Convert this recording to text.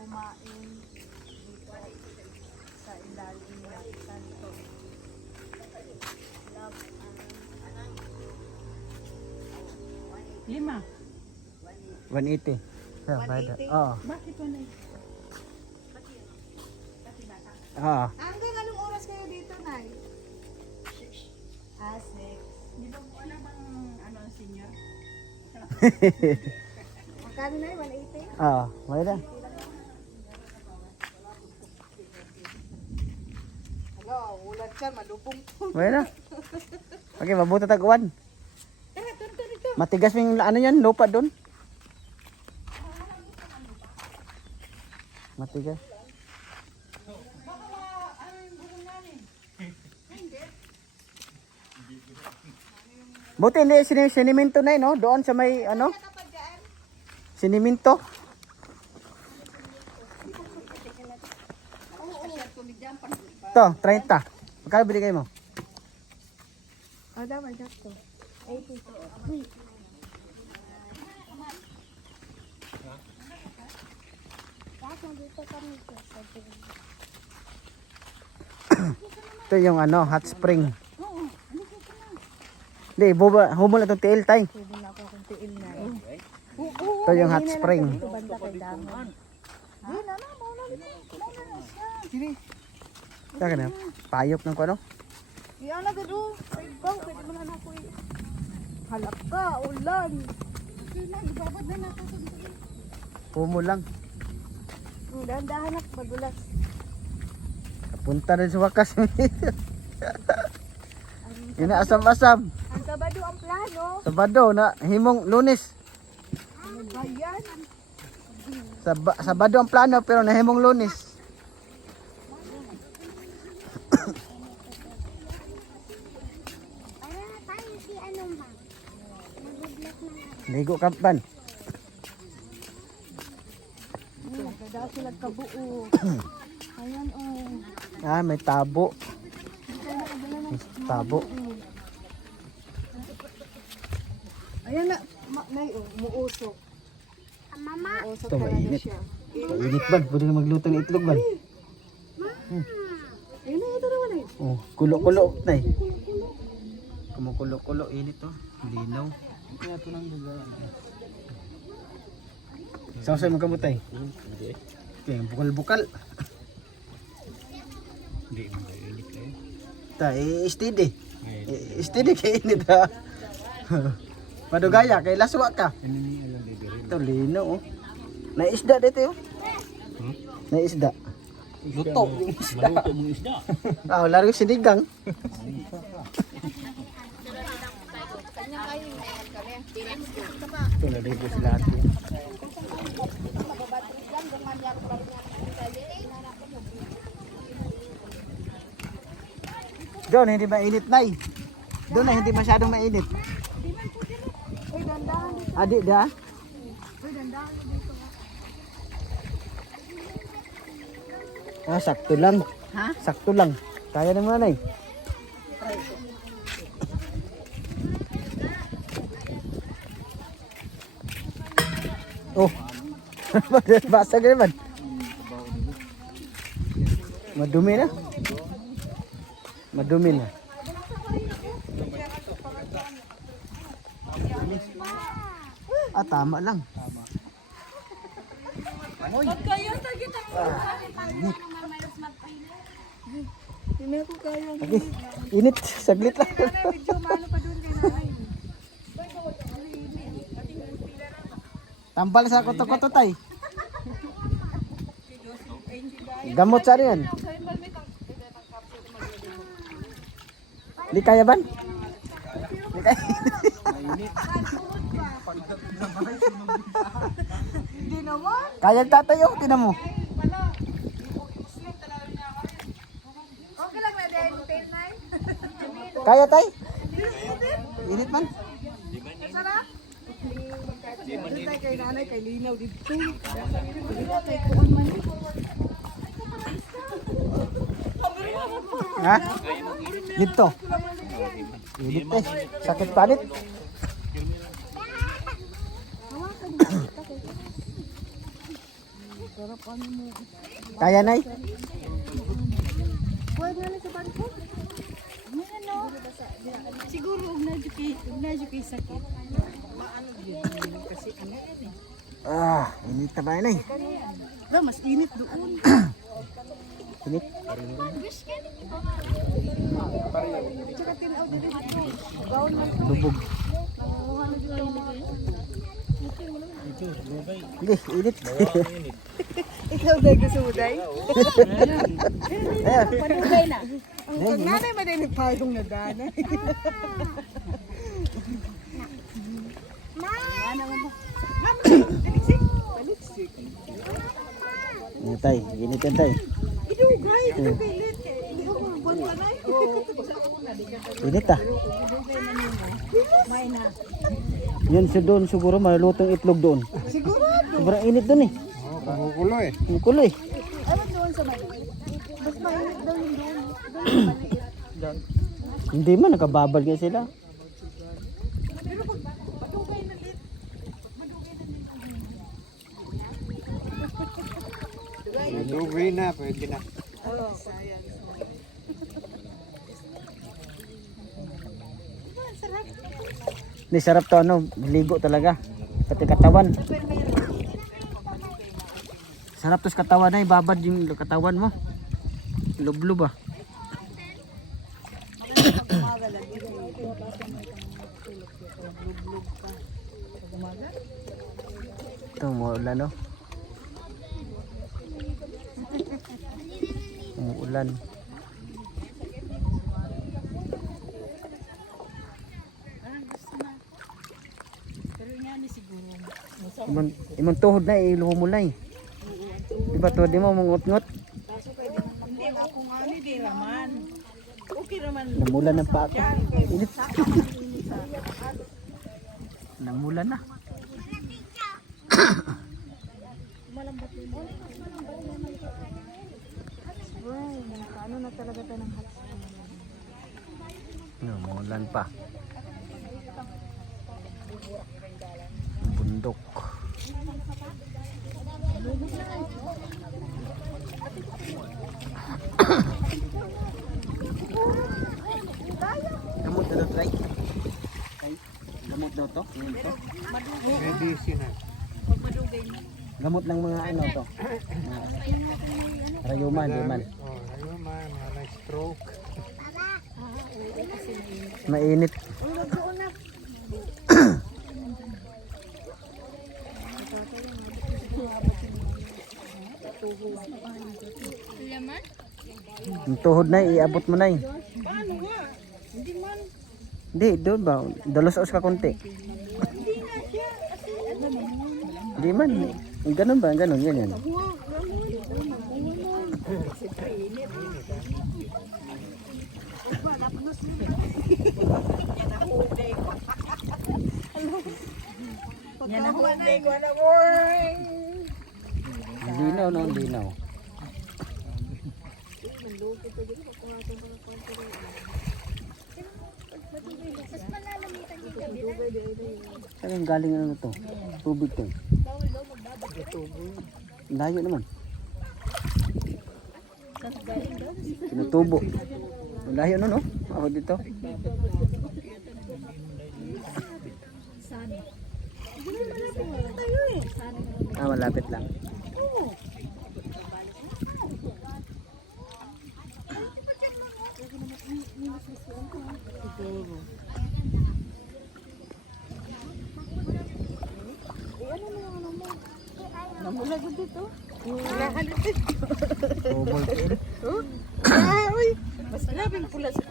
kumain dito sa ilalim ng kanto. Love Lima. 180. Sir, bayad. Oo. Bakit 180? Oo. Hanggang anong oras kayo dito, Nay? 6. Ah, 6. Di ba wala bang ano senior? Magkano na 180? Oo. Bayad na. Hello, ulat siya, malubong po. Bayad na. Okay, mabuti tag-uwan. Matigas yung ano yan, lupa doon. Matigas. Buti hindi siniminto na no? Doon sa may ano? Siniminto. Ito, 30. Magkano binigay mo? Oh, dapat to. 80 to. Ito yung ano, hot spring. Hindi, humula itong tiil tay. Pwede na ako kung tiil na. Ito yung hot spring. Ito banda kay Damon. Di na na, mauna na siya. Sige. Saka na, payop ng ano? Iyan na gado. Ikaw, pwede mo na ako eh. Halak ka, ulan. Sige na, ibabad na natin. Humo lang. Dahan-dahan na, madulas. Punta na sa wakas. Inaasam-asam. Ang Sabado ang plano. Sabado na himong Lunes. Ano ba yan? Sabado ang plano pero nahimong Lunes. Para tayo si ano ma. Mag-vlog na nga. Ligo ka pan. Nagdadaw sila kabuo. Ayan oh. Ah, may tabo. Tabo. Ayan na, nay oh, muusok. Mama. Muusok Ito, talaga mainit. siya. Init ban, pwede na magluto ng itlog ban. Ayun na, ito naman eh. Oh, kulo-kulo na eh. Kumukulo-kulo, init to. Linaw. Kaya ito nang gagawin. Saan mo kamutay? Hindi. Okay, bukal-bukal. Hindi, mainit kayo. Steady. Steady kay init ha. Madugaya, kay laswa ka. Ito, linaw oh. Naisda dito oh. Naisda. Luto yung isda. Maluto mong isda. Ah, laro yung sinigang. Ito na dito sila ate. Doon, hindi mainit na eh. Doon na, hindi masyadong mainit. Uy, dandahan dito. Adi, da? Uy, dandahan dito. Ah, sakto lang. Ha? Sakto lang. Kaya naman eh. Oh. Basag naman. Madumi na. Madumi na. Ah, tama lang. Hindi ako kaya. Okay. Init. Saglit lang. Medyo maano pa doon kay nanay. Tambal sa koto-koto tay. Gamot sa yan. Di kaya ban? Di kaya. Hindi naman. Kaya tatayo, tinan mo. Okay lang na din. Tail nine. Kaya tay? Init man. Sarap. Doon tayo kay nanay, kay linaw dito. Dito kay kuwan man. Ha? Dito. Init eh. Sakit palit. Sarap ano mo. Kaya na eh. Buhay nga lang sa barko. Ano? Siguro na-educate sakit. Maano yun? Kasi ano yan eh. Ah, init na ba yun eh? Wala, mas init doon. Init. Tsaka tinaw din dito. Gawin man to. Lubog. Nangunguha na dito yung mga... Hindi, init. Ikaw dahil gusto mo dahil? Ayan. Panugay na. Ang nanay mo dahil nagpagong na dana. Ano tay? Init yan tay. Idugay, ito pilit. Hindi ako magbanwanay. Init ah. May na. Yan sa doon siguro malutong itlog doon. Siguro. Sobrang init doon eh. Kumukulo eh. Ang kulo eh. Ano doon sa maliit? Mas mainit daw yung doon. Doon sa maliit. Hindi man, nakababal nga sila. Dugay na, pwede na. Hindi, sarap to ano, ligo talaga. Pati katawan. Sarap to sa katawan ay babad yung katawan mo. Lublob ah. Ito umuulan no. Umuulan. Pero nga ni siguro. Imong tuhod na iluho mo na eh. Diba tuhod mo mangut-ngut? Hindi nga kung ano, di naman. Okay naman. Namulan ng pa ako. Init. Namulan na. Paano na talaga ito ng hot? Namulan pa. Bundok. Gamot na daw try. Gamot daw to. Ngayon to. Medicine. Gamot lang mga ano to. Rayuman, rayuman. Oh, ayun man, mga stroke. Mainit. Yung tuhod na, iabot mo na eh. Paano nga? Hindi man. Hindi, doon ba? Dalos-os ka konti. Hindi man. Ganun ba? Ganun, yan yan. Yan ang huli ko na boy. Linaw no, linaw. Saan yung galing ano to? Tubig to. Layo naman. Tinutubo. Layo no, no? Ako dito. Ah, malapit lang. Namula ko dito. Tubol. Ay, mas labing pula sa